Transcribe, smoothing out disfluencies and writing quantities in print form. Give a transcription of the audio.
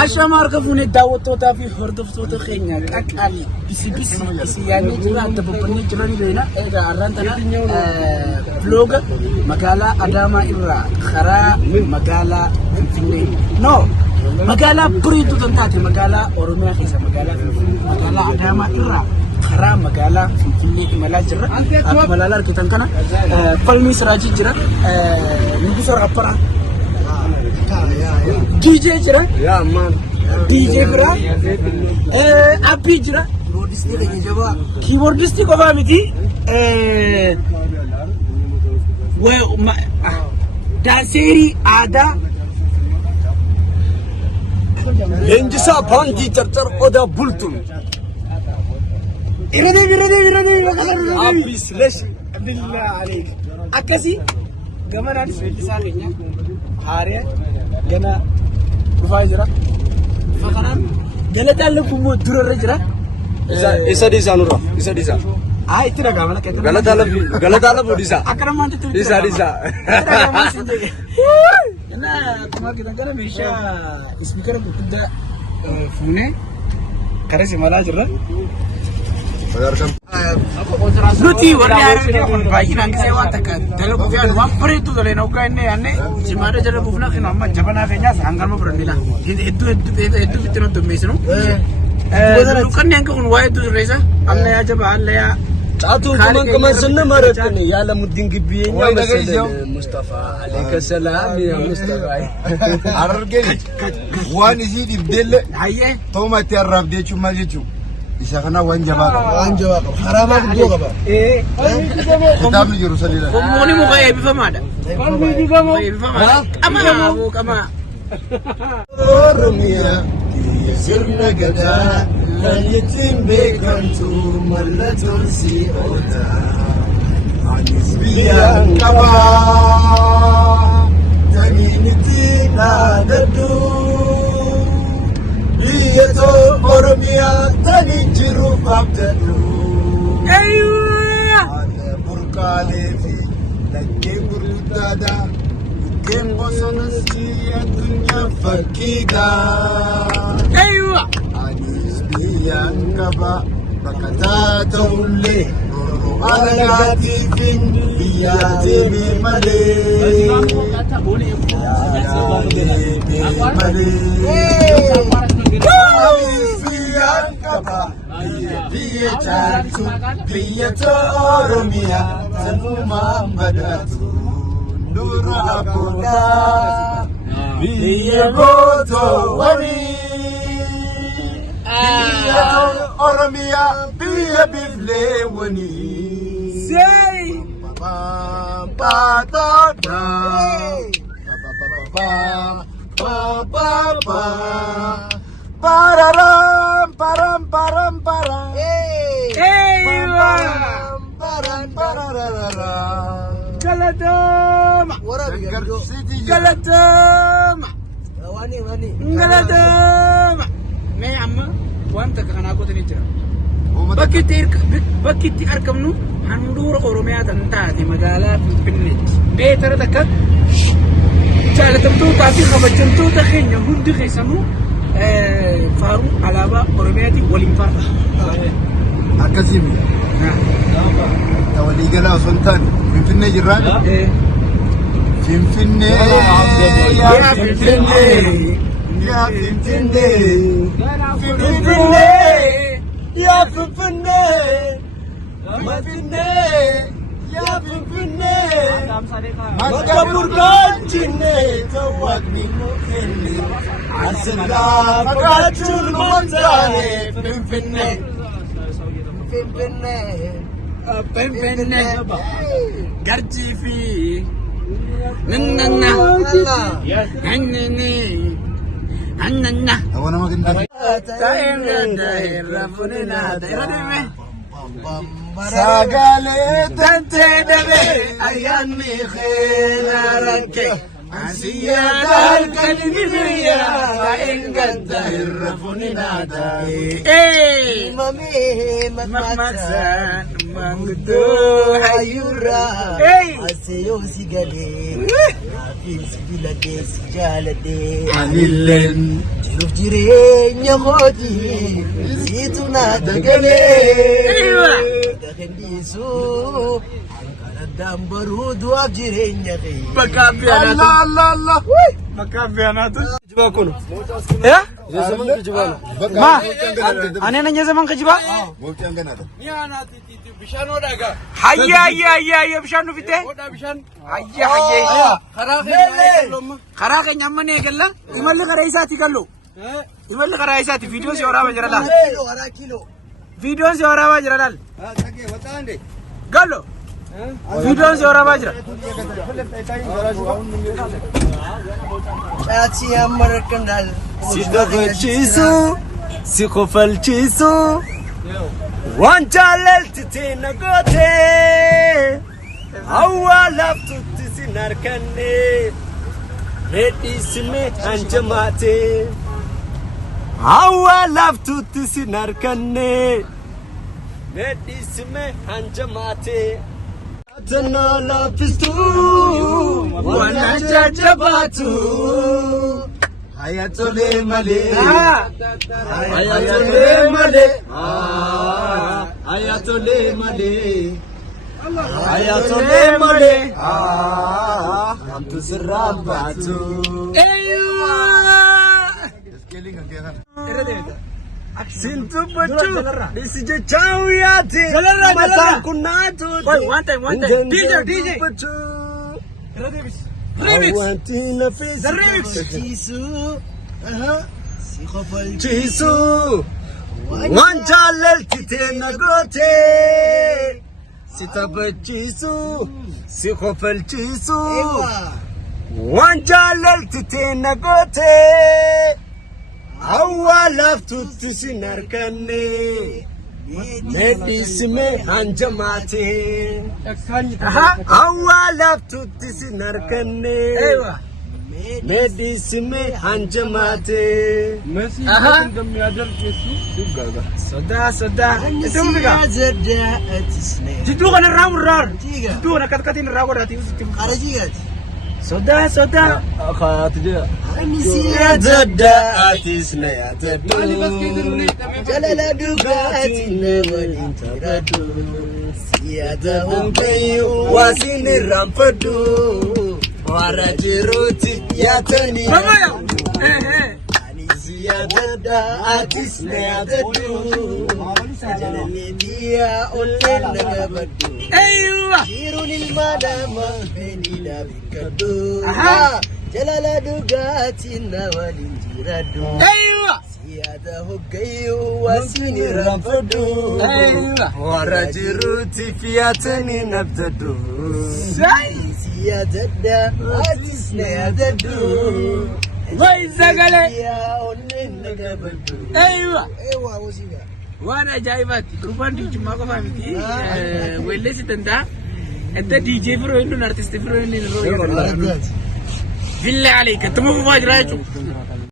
عشان ما أركفوني دعوتوتا في هردفتوتا خينيا أكال بس يعني جرا أنت ببني جراني لينا إذا أرانتنا بلوغ مقالة أداما إبرا خرا مقالة فيني نو مقالة بريدو تنتاتي مقالة أوروميا خيسا مقالة أداما إبرا خرا مقالة فيني إمالا جرا أكمالا لاركتان كنا فلني سراجي جرا نبسر أبرا DJ jira? Ya man. DJ jira? Abi jira? Keyboardist ko ba miti? Danseri ada. Lencisa panji charchar oda bultun. Irade. Abi slash. Billah alik. Akasi gamanan selisa kenya. Hariya gana Rufajira Fakaran Galata Lukumu Durajira Isa disa nura. Isa disa. Ah itu dah gambar kita. Galata labu disa. Akraman itu. Disa. Karena cuma kita kan bisa speaker kita phone karena si malah jera. Nuti warna orang bayi nanti sewa takkan. Kalau kufian wampur itu dari nauka ini ane. Cuma ada jalan bufna kena amma jabana kenya sanggar mau berandila. Itu fitur untuk mesra. Bukan yang kau nuai itu reza. Allah ya jabah Allah ya. Satu kaman senna marat ni. Ya la muddin gibinya masih Mustafa. Alaihissalam ya Mustafa. Arar geli. Wani si di bdelle. Aye. Toma tiarab dia cuma jeju. Isa kana wanja ba. Harama ko ba. Kitab ni Jerusalem. Muni mo kaya ibi famada. Ibi famada. Ama. Oromia sirna gada yatim bekantu mallatul siota. Anis biyan kaba taniniti nadadu. Liyato Oromia taninjiru abdadu. Aywa. Ada burkale fi lakke burudada. Kembo sonasi dunya fakida. Aywa. Anis biyan kaba bakata tawle. Alagati fin biyate me male. Biya jantu, biya Oromia, tanuma badatu, nuru akoda, biya goto wani, biya Oromia, biya bifle wani. Say, Pararam. Galadama. Me amma wanta kana ko tani jira. Bakiti arkamnu handura Oromiyaa tantaati magaalaa Finfinnee. Beetara takka jaalatamtuu taati kabajamtoota keenya hundi keessanuu faaruu alaabaa Oromiyaati waliin farda. Akkasimi. Tawalii galaa osoo hin taane Finfinnee jirraan. Finfinnee yaa Finfinnee. Ya Finfinnee Maka burkan jinne tawakni mukhinni Asla fakachul montane Finfinnee Garji fi Nanna Annana Awana maganda Sagale tante dabe ayami khena ranke asiya dal kalbiya inganta irfuni nada mamasan mangdo hayura asiyo sigale afin sigilade sijalade Anilen دفترين يا خوتي زيتنا دقلي دخنديسو الدم برود وابجرين يا خي مكافيانات الله الله مكافيانات جباكونو ايه يا زمان جبانو ما انا نجي زمان كجبا بوكتان غنا يانا تي بشانو داغا هيا بشانو فيته هيا خراخ نيامني يغلا يمل خرايساتي كلو يمل خرايساتي فيديو سي ورا بجرلا كيلو فيديو سي ورا بجرلا تاكي وتاندي قالو فيديو سي ورا بجرلا شاتي امركندال سيدغچيسو سيخوفلچيسو وانجاللتي نغوتي اوالفتو تسناركني رديسمي انجماتي اوالفتو تسناركني رديسمي انجماتي تنا لابستو وانا جاجباتو Ayatollah Male, Ayatollah Male, Ayatollah Male, Ayatollah Male, Hamtu Sarabatu. Sintu bacu, disije chawiyati, mata kunatu. One time, DJ. Remix. The remix. Chisu. Wanjalel titena gote. Sitaba chisu. Sikhofel chisu. Wanjalel titena gote. Awalaftu tusinarkane. Medisme anjamate. Awalaftu tusinarkane. Medisme anjamate. Soda. Itu mega. Jitu kan rar. Jitu kan kat-katin ragu rati. Soda. Khatija. Anisiya zada atisne atadu. Jalala dugatina walintiradu. Siyada humbayu wasini rampadu. Warajiruti yatani. Anisiya zada atisne atadu. Jalala dia ulen nagabadu. Jirun ilmadama benida bikadu. Jalala dugatina walintiradu. Siyada hugayu wasini rampadu. Warajiruti fiyatani nabtadu. Siyada da atisne atadu. Wai zagale. Ya ulen nagabadu. Ewa wasiga. Wana ajaibati kurban di cuma ko famiti welle si tanda ente DJ Firo indu artist Firo indu billah alayka tumu fajraju